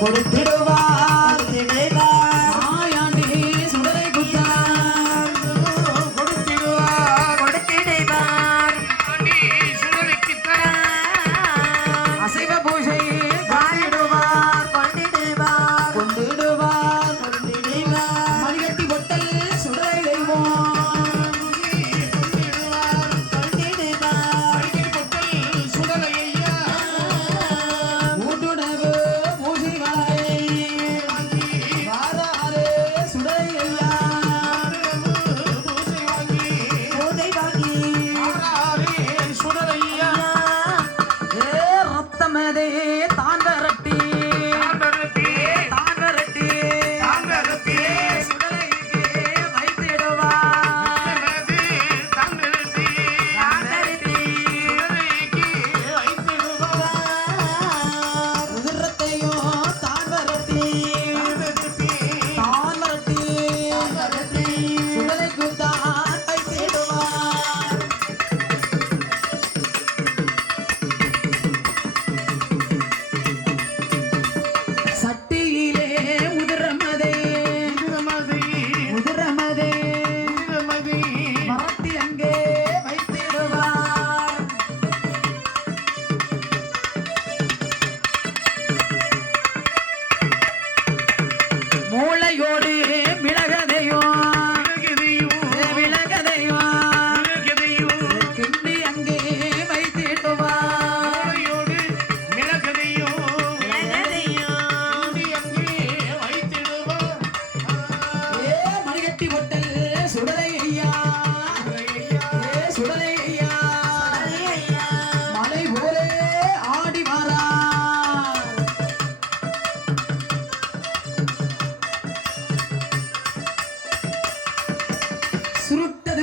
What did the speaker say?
கொடுத்திடுவார் it's சுருட்டது